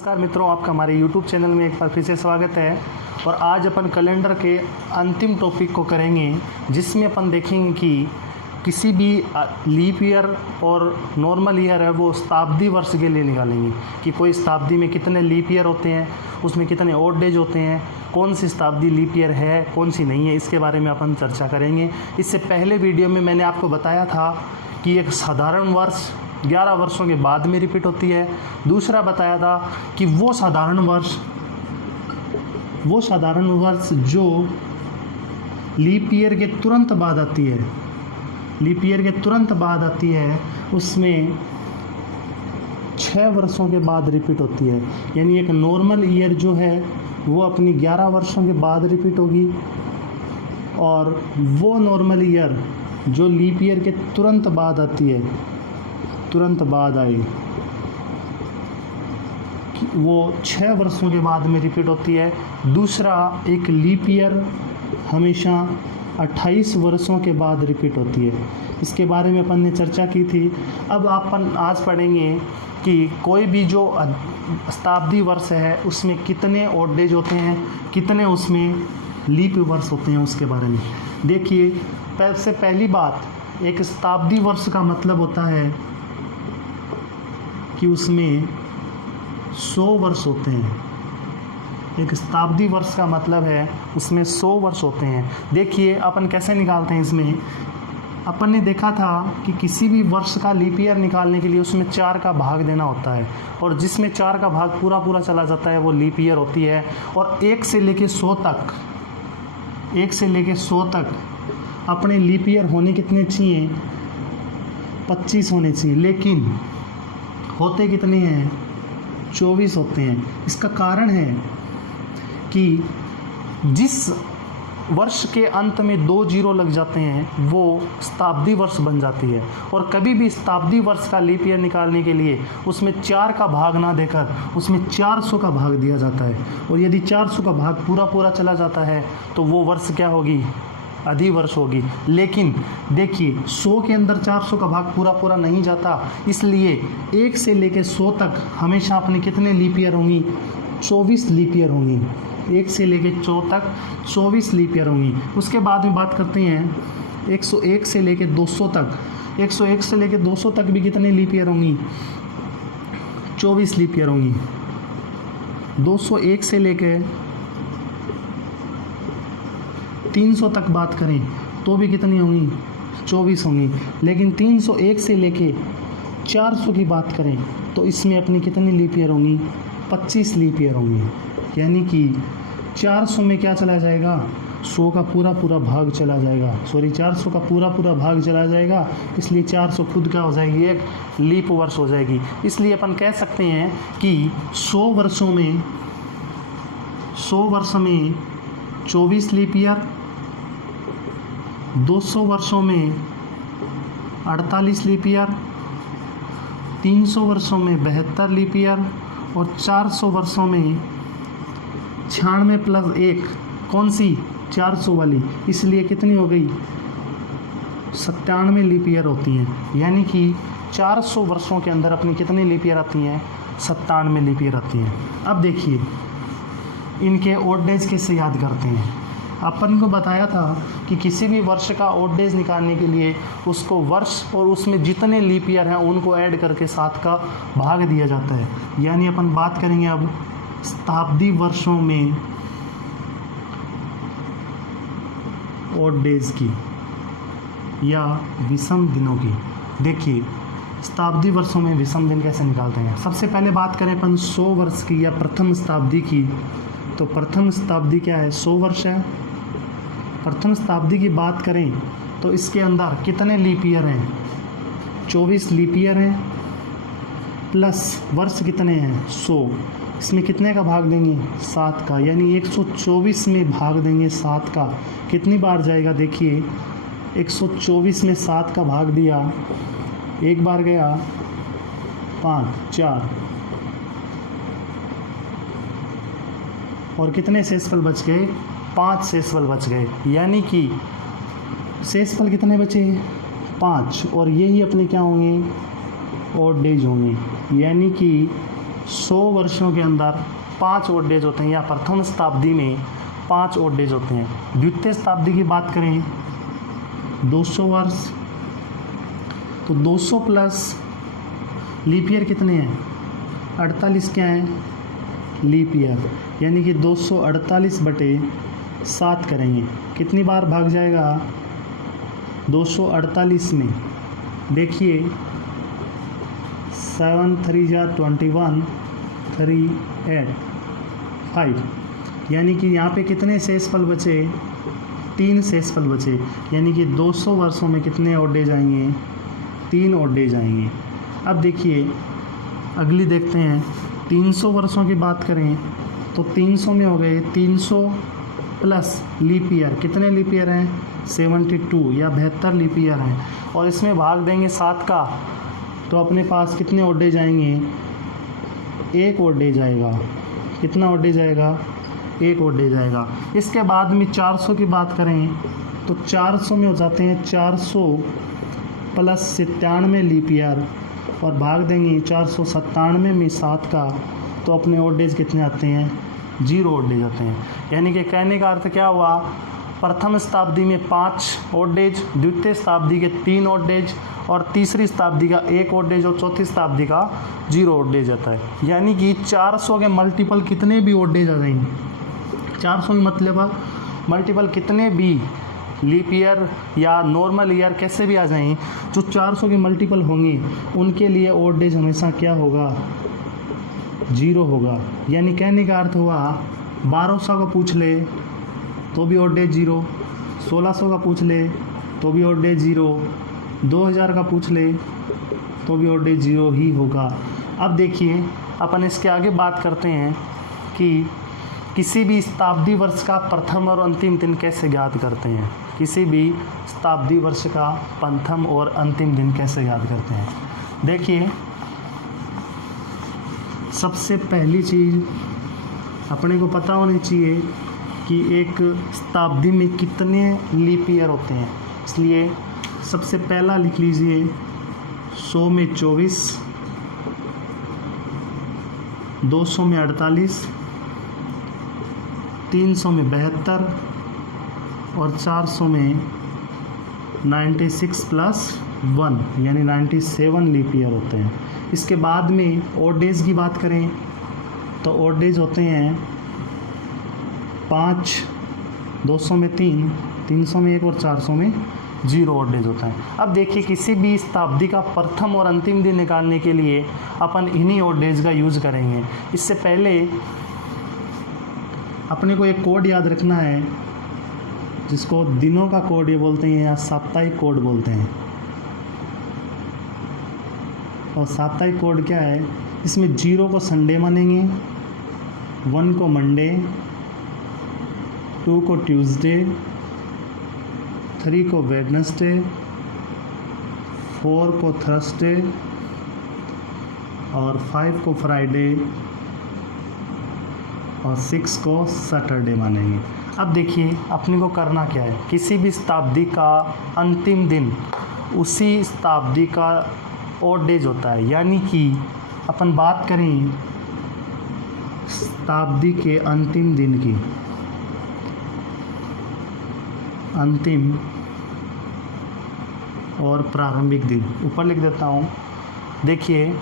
नमस्कार मित्रों, आपका हमारे YouTube चैनल में एक बार फिर से स्वागत है। और आज अपन कैलेंडर के अंतिम टॉपिक को करेंगे, जिसमें अपन देखेंगे कि किसी भी लीप ईयर और नॉर्मल ईयर है वो शताब्दी वर्ष के लिए निकालेंगे कि कोई शताब्दी में कितने लीप ईयर होते हैं, उसमें कितने ऑड डेज होते हैं, कौन सी शताब्दी लीप ईयर है कौन सी नहीं है, इसके बारे में अपन चर्चा करेंगे। इससे पहले वीडियो में मैंने आपको बताया था कि एक साधारण वर्ष 11 वर्षों के बाद में रिपीट होती है। दूसरा बताया था कि वो साधारण वर्ष जो लीप ईयर के तुरंत बाद आती है, उसमें 6 वर्षों के बाद रिपीट होती है। यानी एक नॉर्मल ईयर जो है वो अपनी 11 वर्षों के बाद रिपीट होगी, और वो नॉर्मल ईयर जो लीप ईयर के तुरंत बाद आती है, तुरंत बाद आई, वो 6 वर्षों के बाद में रिपीट होती है। दूसरा, एक लीप ईयर हमेशा 28 वर्षों के बाद रिपीट होती है। इसके बारे में अपन ने चर्चा की थी। अब अपन आज पढ़ेंगे कि कोई भी जो शताब्दी वर्ष है उसमें कितने ऑड डेज होते हैं, कितने उसमें लीप वर्ष होते हैं, उसके बारे में देखिए। सबसे पहली बात, एक शताब्दी वर्ष का मतलब होता है कि उसमें 100 वर्ष होते हैं। एक शताब्दी वर्ष का मतलब है उसमें 100 वर्ष होते हैं। देखिए अपन कैसे निकालते हैं। इसमें अपन ने देखा था कि किसी भी वर्ष का लीप ईयर निकालने के लिए उसमें 4 का भाग देना होता है, और जिसमें 4 का भाग पूरा चला जाता है वो लीप ईयर होती है। और 1 से लेके 100 तक अपने लीप ईयर होने कितने चाहिए? 25 होने चाहिए, लेकिन होते कितने हैं? 24 होते हैं। इसका कारण है कि जिस वर्ष के अंत में 2 जीरो लग जाते हैं वो शताब्दी वर्ष बन जाती है। और कभी भी शताब्दी वर्ष का लीप ईयर निकालने के लिए उसमें 4 का भाग ना देकर उसमें 400 का भाग दिया जाता है। और यदि 400 का भाग पूरा चला जाता है तो वो वर्ष क्या होगी? अधिवर्ष होगी। लेकिन देखिए 100 के अंदर 400 का भाग पूरा नहीं जाता, इसलिए 1 से लेकर 100 तक हमेशा अपने कितने लीप ईयर होंगी? 24 लीप ईयर होंगी। 1 से लेकर 100 तक 24 लीप ईयर होंगी। उसके बाद में बात करते हैं 101 से लेकर 200 तक। 101 से लेकर 200 तक भी कितने लीप ईयर होंगी? 24 लीप ईयर होंगी। 201 से लेकर 300 तक बात करें तो भी कितनी होंगी? 24 होंगी। लेकिन 301 से लेके 400 की बात करें तो इसमें अपनी कितनी लीप ईयर होंगी? 25 लीप ईयर होंगी। यानी कि 400 में क्या चला जाएगा? 100 का पूरा भाग चला जाएगा। 400 का पूरा भाग चला जाएगा, इसलिए 400 खुद क्या हो जाएगी? एक लीप वर्ष हो जाएगी। इसलिए अपन कह सकते हैं कि 100 वर्ष में 24 लीप ईयर, 200 वर्षों में 48 लीप ईयर, 300 वर्षों में 72 लीप ईयर, और 400 वर्षों में 96 प्लस 1, कौन सी? 400 वाली, इसलिए कितनी हो गई? 97 लीप ईयर होती हैं। यानी कि 400 वर्षों के अंदर अपनी कितनी लीप ईयर आती हैं? 97 लीप ईयर आती हैं। अब देखिए इनके ऑड डेज कैसे याद करते हैं। अपन को बताया था कि किसी भी वर्ष का ऑड डेज निकालने के लिए उसको वर्ष और उसमें जितने लीप ईयर हैं उनको ऐड करके 7 का भाग दिया जाता है। यानी अपन बात करेंगे अब शताब्दी वर्षों में ऑड डेज की या विषम दिनों की। देखिए शताब्दी वर्षों में विषम दिन कैसे निकालते हैं। सबसे पहले बात करें अपन 100 वर्ष की या प्रथम शताब्दी की, तो प्रथम शताब्दी क्या है? 100 वर्ष है। प्रथम शताब्दी की बात करें तो इसके अंदर कितने लीप ईयर हैं? 24 लीप ईयर हैं, प्लस वर्ष कितने हैं? 100। इसमें कितने का भाग देंगे? 7 का। यानी 124 में भाग देंगे 7 का। कितनी बार जाएगा? देखिए 124 में 7 का भाग दिया, एक बार गया 5, 4, और कितने शेषफल बच गए? 5 शेषफल बच गए। यानी कि शेषफल कितने बचे? 5। और यही अपने क्या होंगे? ऑड डेज होंगे। यानी कि 100 वर्षों के अंदर 5 ओल्ड एज होते हैं, या प्रथम शताब्दी में 5 ओल्ड एज होते हैं। द्वितीय शताब्दी की बात करें 200 वर्ष, तो 200 प्लस लीप ईयर कितने हैं, 48 क्या हैं लीप ईयर, यानी कि 248/7 करेंगे, कितनी बार भाग जाएगा 248 में, देखिए 7 3 जा 21 3 8 5, यानी कि यहाँ पे कितने शेषफल बचे, 3 शेषफल बचे, यानी कि 200 वर्षों में कितने ओल्ड एज आएंगे, 3 ओल्ड एज आएंगे। अब देखिए अगली देखते हैं, 300 वर्षों की बात करें तो 300 में हो गए 300 प्लस लीप ईयर, कितने लीप ईयर हैं 72 या 72 लीप ईयर हैं, और इसमें भाग देंगे 7 का, तो अपने पास कितने ओल्ड एज आएंगे, 1 ओल्ड एज आएगा, कितना ओल्ड एज आएगा 1 ओल्ड एज आएगा। इसके बाद में 400 की बात करें तो 400 में हो जाते हैं 400 प्लस 97 लीप ईयर, और भाग देंगे 497 में 7 का, तो अपने ओल्ड एज कितने आते हैं 0 ओल्ड एज आते हैं। यानी कि कहने का अर्थ क्या हुआ, प्रथम शताब्दी में 5 ओल्ड एज, द्वितीय शताब्दी के 3 ओल्ड एज, और तीसरी शताब्दी का 1 ओल्ड एज, और चौथी शताब्दी का 0 ओल्ड एज आता है। यानी कि 400 के मल्टीपल कितने भी ओल्ड एज आ जाएंगे, 400 के मतलब मल्टीपल कितने भी लीप ईयर या नॉर्मल ईयर कैसे भी आ जाएं, जो 400 के मल्टीपल होंगे उनके लिए ओल्ड एज हमेशा क्या होगा 0 होगा। यानी कहने का अर्थ हुआ 1200 का पूछ ले तो भी ओल्ड एज 0, 1600 का पूछ ले तो भी ओल्ड एज 0, 2000 का पूछ ले तो भी ओल्ड एज 0 ही होगा। अब देखिए अपन इसके आगे बात करते हैं कि किसी भी शताब्दी वर्ष का प्रथम और अंतिम दिन कैसे ज्ञात करते हैं, किसी भी शताब्दी वर्ष का प्रथम और अंतिम दिन कैसे याद करते हैं। देखिए सबसे पहली चीज़ अपने को पता होनी चाहिए कि एक शताब्दी में कितने लीप ईयर होते हैं, इसलिए सबसे पहला लिख लीजिए 100 में 24, 200 में 48, 300 में 72 और 400 में 96 प्लस 1 यानी 97 लीप ईयर होते हैं। इसके बाद में ओल्ड एज की बात करें तो ओल्ड एज होते हैं 5, 200 में 3, 300 में 1 और 400 में 0 ओल्ड एज होता है। अब देखिए किसी भी शताब्दी का प्रथम और अंतिम दिन निकालने के लिए अपन इन्हीं ओल्ड एज का यूज़ करेंगे। इससे पहले अपने को एक कोड याद रखना है जिसको दिनों का कोड ये बोलते हैं या साप्ताहिक कोड बोलते हैं। और साप्ताहिक कोड क्या है, इसमें 0 को संडे मानेंगे, 1 को मंडे, 2 को ट्यूसडे, 3 को वेडनेसडे, 4 को थर्सडे और 5 को फ्राइडे और 6 को सैटरडे मानेंगे। अब देखिए अपने को करना क्या है, किसी भी शताब्दी का अंतिम दिन उसी शताब्दी का ओल्ड एज होता है। यानी कि अपन बात करें शताब्दी के अंतिम दिन की, अंतिम और प्रारंभिक दिन ऊपर लिख देता हूँ। देखिए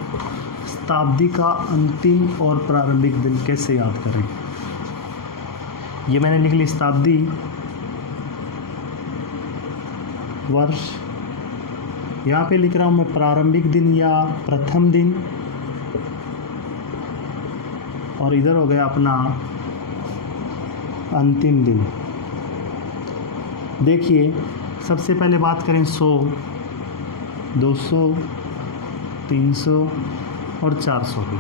शताब्दी का अंतिम और प्रारंभिक दिन कैसे याद करें, ये मैंने लिख ली शताब्दी, वर्ष, यहाँ पे लिख रहा हूँ मैं प्रारंभिक दिन या प्रथम दिन, और इधर हो गया अपना अंतिम दिन। देखिए सबसे पहले बात करें 100, 200, 300 और 400 की।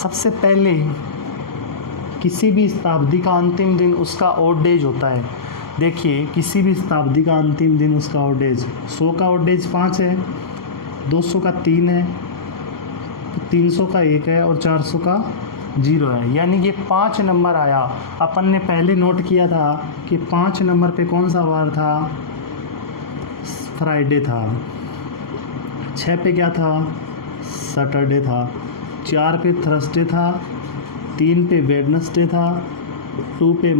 सबसे पहले किसी भी शताब्दी का अंतिम दिन उसका ओल्ड एज होता है। देखिए किसी भी शताब्दी का अंतिम दिन उसका ओल्ड एज, 100 का ओल्ड एज 5 है, 200 का 3 है, 300 का 1 है और 400 का 0 है। यानी कि 5 नंबर आया। अपन ने पहले नोट किया था कि 5 नंबर पे कौन सा वार था, फ्राइडे था। 6 पे क्या था, सैटरडे था। 4 पे थर्सडे था, 3 पे वेडनेसडे था, 2 पे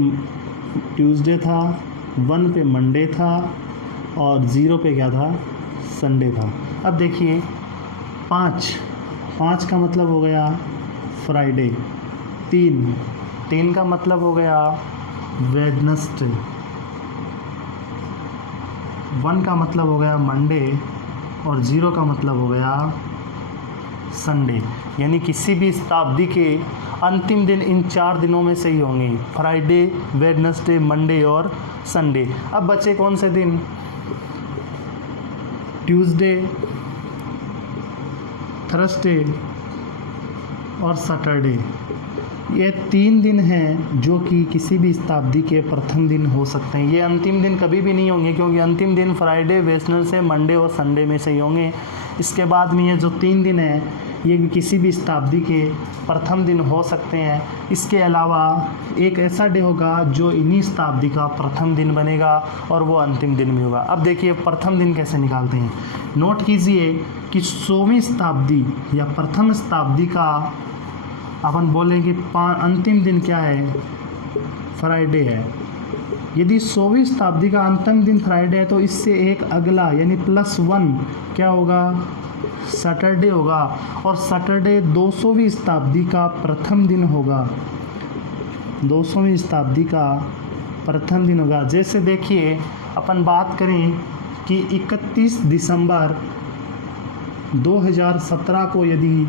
ट्यूसडे था, 1 पे मंडे था और 0 पे क्या था, संडे था। अब देखिए 5 का मतलब हो गया फ्राइडे, 3 का मतलब हो गया वेडनेसडे, 1 का मतलब हो गया मंडे और 0 का मतलब हो गया संडे। यानी किसी भी शताब्दी के अंतिम दिन इन 4 दिनों में से ही होंगे, फ्राइडे, वेडनेसडे, मंडे और संडे। अब बचे कौन से दिन, ट्यूसडे, थर्सडे और सैटरडे। ये 3 दिन हैं जो कि किसी भी शताब्दी के प्रथम दिन हो सकते हैं। ये अंतिम दिन कभी भी नहीं होंगे, क्योंकि अंतिम दिन फ्राइडे, वेडनेसडे, मंडे और संडे में से ही होंगे। इसके बाद में ये जो 3 दिन हैं ये भी किसी भी शताब्दी के प्रथम दिन हो सकते हैं। इसके अलावा एक ऐसा डे होगा जो इन्हीं शताब्दी का प्रथम दिन बनेगा और वो अंतिम दिन भी होगा। अब देखिए प्रथम दिन कैसे निकालते हैं। नोट कीजिए कि 100वीं शताब्दी या प्रथम शताब्दी का अपन बोलेंगे अंतिम दिन क्या है, फ्राइडे है। यदि 100वीं शताब्दी का अंतिम दिन फ्राइडे है तो इससे एक अगला यानी +1 क्या होगा, सैटरडे होगा। और सैटरडे 200वीं शताब्दी का प्रथम दिन होगा, 200वीं शताब्दी का प्रथम दिन होगा। जैसे देखिए अपन बात करें कि 31 दिसंबर 2017 को यदि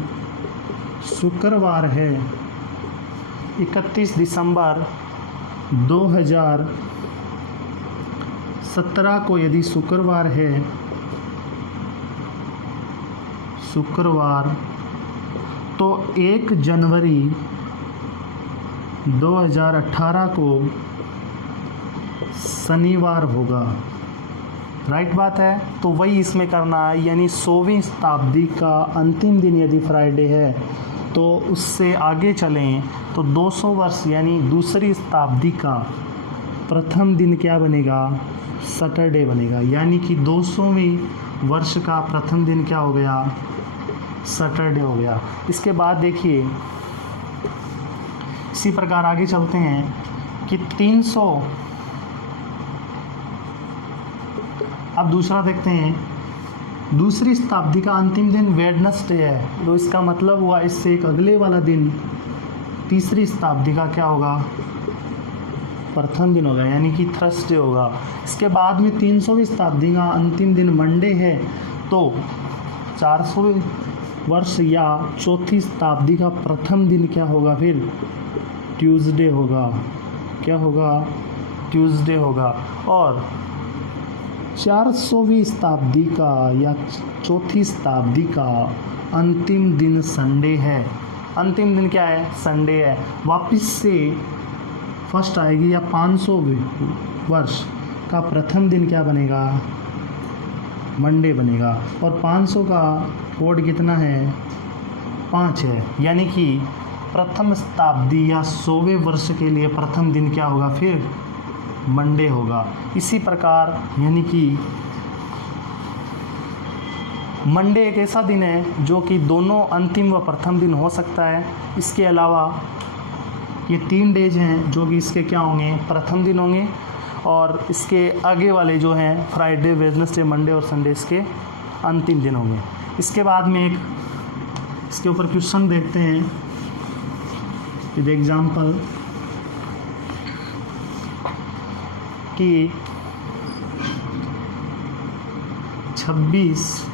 शुक्रवार है, 31 दिसंबर 2017 को यदि शुक्रवार है, तो 1 जनवरी 2018 को शनिवार होगा। राइट बात है, तो वही इसमें करना है। यानी 100वीं शताब्दी का अंतिम दिन यदि फ्राइडे है तो उससे आगे चलें तो 200 वर्ष यानी दूसरी शताब्दी का प्रथम दिन क्या बनेगा, सैटरडे बनेगा। यानी कि 200वीं वर्ष का प्रथम दिन क्या हो गया, सैटरडे हो गया। इसके बाद देखिए इसी प्रकार आगे चलते हैं कि 300, अब दूसरा देखते हैं। दूसरी शताब्दी का अंतिम दिन वेडनेसडे है, तो इसका मतलब हुआ इससे एक अगले वाला दिन तीसरी शताब्दी का क्या होगा, प्रथम दिन होगा, यानी कि थर्सडे होगा। इसके बाद में 300वीं शताब्दी का अंतिम दिन मंडे है, तो 400 वर्ष या चौथी शताब्दी का प्रथम दिन क्या होगा, फिर ट्यूसडे होगा। क्या होगा, ट्यूसडे होगा। और 400वीं शताब्दी का या चौथी शताब्दी का अंतिम दिन संडे है। अंतिम दिन क्या है, संडे है। वापस से फर्स्ट आएगी या 500 वर्ष का प्रथम दिन क्या बनेगा, मंडे बनेगा। और 500 का कोड कितना है, 5 है। यानी कि प्रथम शताब्दी या 100वें वर्ष के लिए प्रथम दिन क्या होगा, फिर मंडे होगा। इसी प्रकार यानी कि मंडे एक ऐसा दिन है जो कि दोनों अंतिम व प्रथम दिन हो सकता है। इसके अलावा ये 3 डेज हैं जो कि इसके क्या होंगे, प्रथम दिन होंगे। और इसके आगे वाले जो हैं फ्राइडे, वेडनेसडे, मंडे और संडे इसके अंतिम दिन होंगे। इसके बाद में एक इसके ऊपर क्वेश्चन देखते हैं विद एग्जाम्पल कि 26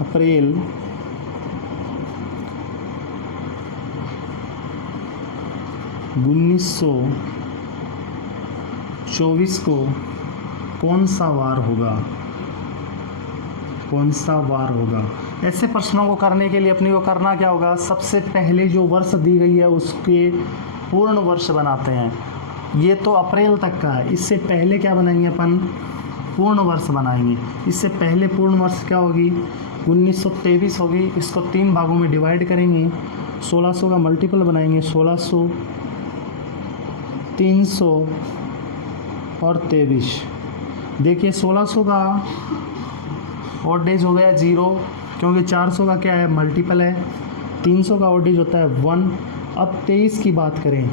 अप्रैल 1924 को कौन सा वार होगा, कौन सा वार होगा। ऐसे प्रश्नों को करने के लिए अपने को करना क्या होगा, सबसे पहले जो वर्ष दी गई है उसके पूर्ण वर्ष बनाते हैं। ये तो अप्रैल तक का है, इससे पहले क्या बनाएंगे अपन, पूर्ण वर्ष बनाएंगे। इससे पहले पूर्ण वर्ष क्या होगी, 1923 होगी। इसको 3 भागों में डिवाइड करेंगे, 1600 का मल्टीपल बनाएंगे, 1600, 300 और 23। देखिए 1600 का ऑड डेज हो गया 0, क्योंकि 400 का क्या है, मल्टीपल है। 300 का ओडेज होता है 1। अब 23 की बात करें,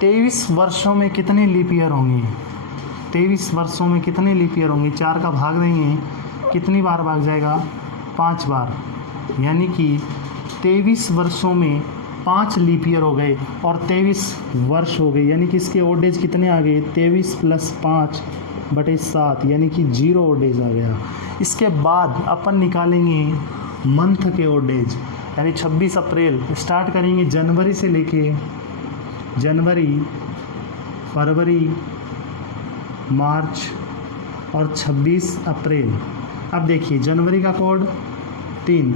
23 वर्षों में कितने लीप ईयर होंगे? 23 वर्षों में कितने लीप ईयर होंगे? 4 का भाग देंगे, कितनी बार भाग जाएगा? 5 बार। यानी कि 23 वर्षों में 5 लीप ईयर हो गए और 23 वर्ष हो गए, यानी कि इसके ओडेज कितने आ गए? 23 + 5/7, यानी कि 0 ओडेज आ गया। इसके बाद अपन निकालेंगे मंथ के ओडेज, यानी 26 अप्रैल स्टार्ट करेंगे जनवरी से लेके जनवरी, फरवरी, मार्च और 26 अप्रैल। अब देखिए जनवरी का कोड 3,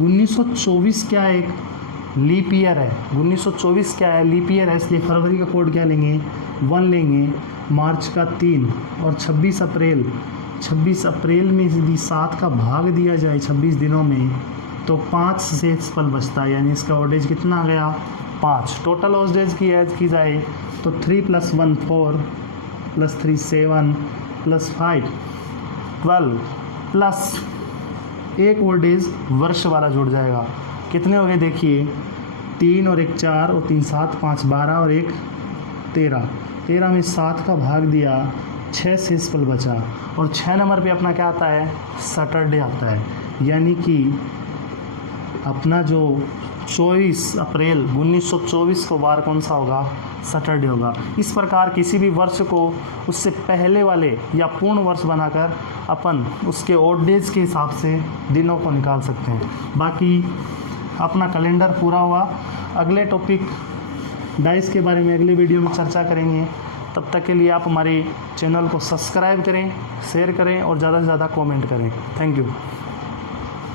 1924 क्या है? एक लीप ईयर है। 1924 क्या है? लीप ईयर है, इसलिए फरवरी का कोड क्या लेंगे? 1 लेंगे। मार्च का 3 और 26 अप्रैल, 26 अप्रैल में यदि 7 का भाग दिया जाए 26 दिनों में तो 5 शेषफल बचता है, यानी इसका ओडेज कितना आ गया? 5। टोटल ओडेज की ऐड की जाए तो 3 + 1 4 + 3 7 + 5 12 प्लस एक ओल्डेज वर्ष वाला जुड़ जाएगा। कितने हो गए? देखिए 3 और 1 4 और 3 7 5 12 और 1 13। 13 में 7 का भाग दिया, 6 शेषफल बचा और 6 नंबर पे अपना क्या आता है? सैटरडे आता है। यानी कि अपना जो 24 अप्रैल 1924 को वार कौन सा होगा? सैटरडे होगा। इस प्रकार किसी भी वर्ष को उससे पहले वाले या पूर्ण वर्ष बनाकर अपन उसके ओड डेज के हिसाब से दिनों को निकाल सकते हैं। बाकी अपना कैलेंडर पूरा हुआ। अगले टॉपिक डाइस के बारे में अगले वीडियो में चर्चा करेंगे। तब तक के लिए आप हमारे चैनल को सब्सक्राइब करें, शेयर करें और ज़्यादा से ज़्यादा कमेंट करें। Thank you.